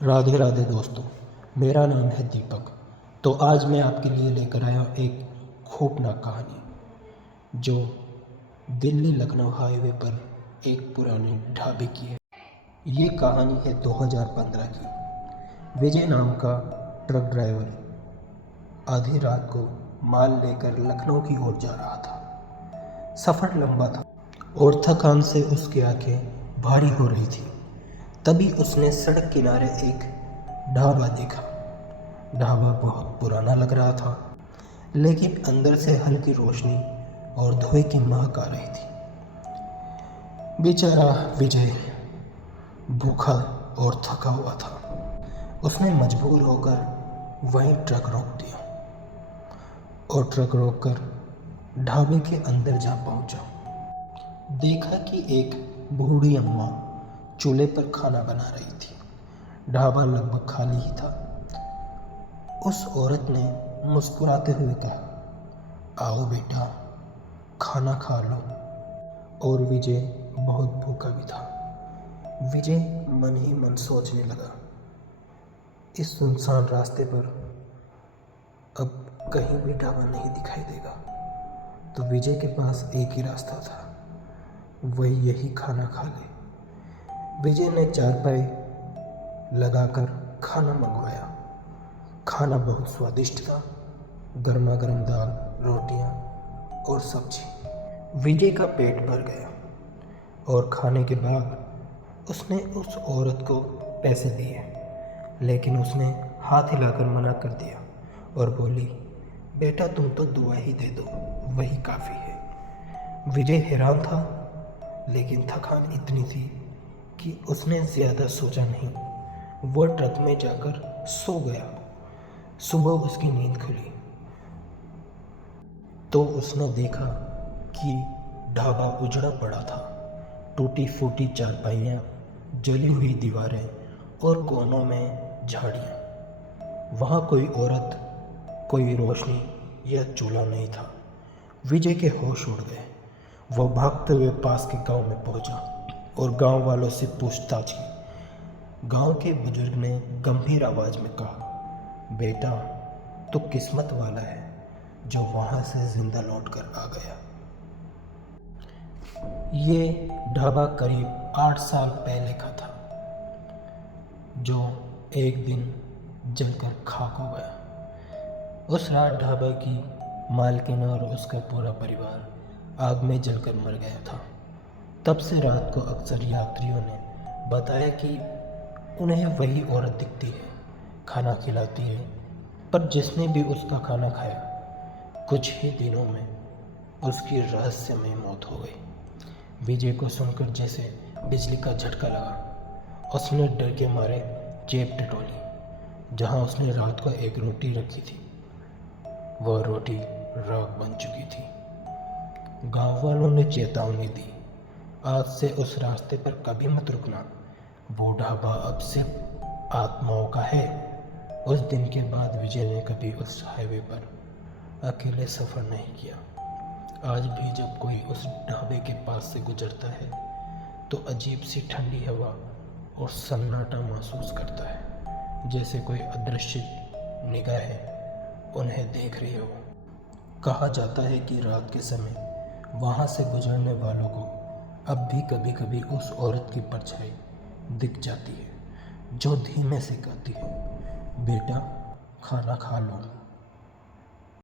राधे राधे दोस्तों, मेरा नाम है दीपक। तो आज मैं आपके लिए लेकर आया एक खौफनाक कहानी जो दिल्ली लखनऊ हाईवे पर एक पुराने ढाबे की है। ये कहानी है 2015 की। विजय नाम का ट्रक ड्राइवर आधी रात को माल लेकर लखनऊ की ओर जा रहा था। सफ़र लंबा था और थकान से उसकी आंखें भारी हो रही थी। तभी उसने सड़क किनारे एक ढाबा देखा। ढाबा बहुत पुराना लग रहा था, लेकिन अंदर से हल्की रोशनी और धुएं की महक आ रही थी। बेचारा विजय भूखा और थका हुआ था। उसने मजबूर होकर वहीं ट्रक रोक दिया और ट्रक रोककर ढाबे के अंदर जा पहुंचा। देखा कि एक बूढ़ी अम्मा चूल्हे पर खाना बना रही थी। ढाबा लगभग खाली ही था। उस औरत ने मुस्कुराते हुए कहा, आओ बेटा, खाना खा लो। और विजय बहुत भूखा भी था। विजय मन ही मन सोचने लगा, इस सुनसान रास्ते पर अब कहीं भी ढाबा नहीं दिखाई देगा। तो विजय के पास एक ही रास्ता था, वही यही खाना खा ले। विजय ने चारपाई लगाकर खाना मंगवाया। खाना बहुत स्वादिष्ट था। गर्मा गर्म दाल, रोटियां और सब्जी। विजय का पेट भर गया और खाने के बाद उसने उस औरत को पैसे दिए, लेकिन उसने हाथ हिलाकर मना कर दिया और बोली, बेटा तुम तो दुआ ही दे दो, वही काफ़ी है। विजय हैरान था, लेकिन थकान इतनी थी कि उसने ज़्यादा सोचा नहीं। वह ट्रक में जाकर सो गया। सुबह उसकी नींद खुली तो उसने देखा कि ढाबा उजड़ा पड़ा था। टूटी फूटी चारपाइयाँ, जली हुई दीवारें और कोनों में झाड़ियाँ। वहाँ कोई औरत, कोई रोशनी या चूल्हा नहीं था। विजय के होश उड़ गए। वह भागते हुए पास के गांव में पहुंचा और गांव वालों से पूछताछ की। गांव के बुजुर्ग ने गंभीर आवाज में कहा, बेटा तो किस्मत वाला है जो वहां से जिंदा लौटकर आ गया। ये ढाबा करीब 8 साल पहले का था, जो एक दिन जलकर खाक हो गया। उस रात ढाबा की मालकिन और उसका पूरा परिवार आग में जलकर मर गया था। तब से रात को अक्सर यात्रियों ने बताया कि उन्हें वही औरत दिखती है, खाना खिलाती है। पर जिसने भी उसका खाना खाया, कुछ ही दिनों में उसकी रहस्यमय मौत हो गई। विजय को सुनकर जैसे बिजली का झटका लगा। उसने डर के मारे जेब टटोली। जहाँ उसने रात को एक रोटी रखी थी, वह रोटी राख बन चुकी थी। गांव वालों ने चेतावनी दी, आज से उस रास्ते पर कभी मत रुकना। वो ढाबा अब सिर्फ आत्माओं का है। उस दिन के बाद विजय ने कभी उस हाईवे पर अकेले सफ़र नहीं किया। आज भी जब कोई उस ढाबे के पास से गुजरता है तो अजीब सी ठंडी हवा और सन्नाटा महसूस करता है, जैसे कोई अदृश्य निगाहें उन्हें देख रही हो। कहा जाता है कि रात के समय वहाँ से गुजरने वालों को अब भी कभी कभी उस औरत की परछाई दिख जाती है, जो धीमे से कहती है, बेटा खाना खा लो।